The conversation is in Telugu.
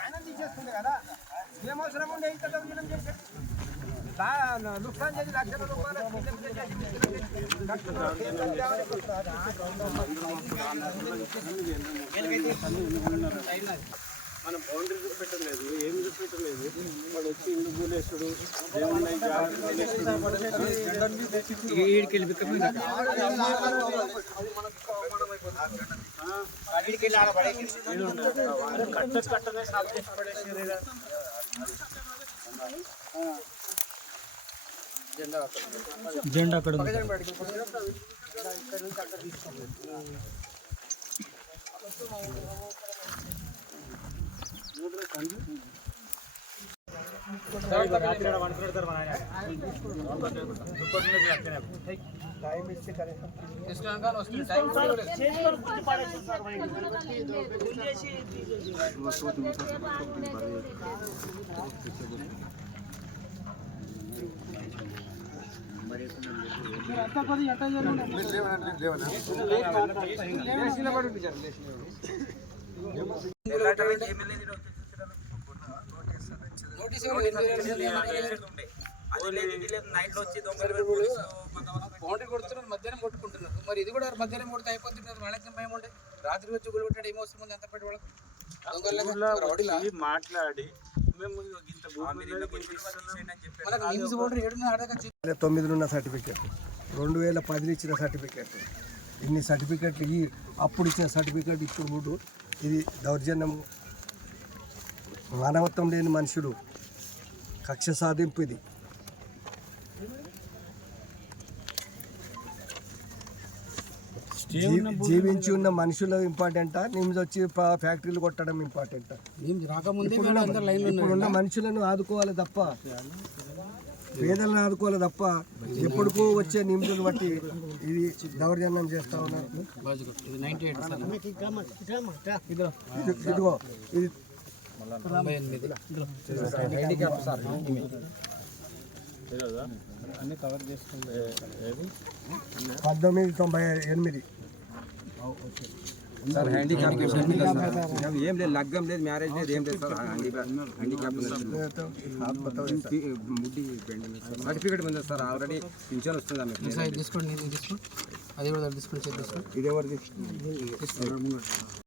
ఆయన తీసేస్తుండే కదా, ఏమవసరం ఉండే ఇంత డబ్బులు చేసేది. नुकसान చేసి లక్షల రూపాయలు మనం బౌండరీ చూపెట్టలేదు, ఏం చూపెట్టలేదు. వాడు వచ్చి ఇల్లు కూలేస్తాడు, కట్టనే సాగు చేసి పడేసి జెండా అక్కడ బౌండరీ కొడుతున్నారు, మధ్యాహ్నం కొట్టుకుంటున్నారు. మరి ఇది కూడా మధ్యాహ్నం కొడితే అయిపోతున్నారు. వాళ్ళకి భయం ఉండే రాత్రి వచ్చి గుడి పెట్టాడు ఏమవసరం ఉంది? ఎంత పెట్టి వాళ్ళకి మాట్లాడి 9 ఉన్న సర్టిఫికెట్, 2010 ఇచ్చిన సర్టిఫికెట్, ఇన్ని సర్టిఫికెట్లు అప్పుడు ఇచ్చిన సర్టిఫికెట్ ఇప్పుడు ఇది దౌర్జన్యం, మానవత్వం లేని మనుషులు, కక్ష సాధింపు. ఇది జీవించి ఉన్న మనుషులు ఇంపార్టెంటా, నిమ్స్ వచ్చి ఫ్యాక్టరీలు కొట్టడం ఇంపార్టెంటా? ఇప్పుడున్న మనుషులను ఆదుకోవాలి తప్ప, పేదలను ఆదుకోవాలి తప్ప, ఎప్పటికో వచ్చే నిమ్సులు బట్టి ఇది దౌర్జన్యం చేస్తా ఉన్నారు. ఇదిగో ఇది 1998 సార్. హ్యాండిక్యాప్ ఏం లేదు, లగ్గం లేదు, మ్యారేజ్ లేదు, ఏం లేదు సార్. హ్యాండిక్యాప్ ముడ్డి సర్టిఫికేట్ ఉంది సార్, ఆల్రెడీ పింఛన్ వస్తుంది. తీసుకోండి, అది కూడా తీసుకోండి. ఇది ఎవరిది?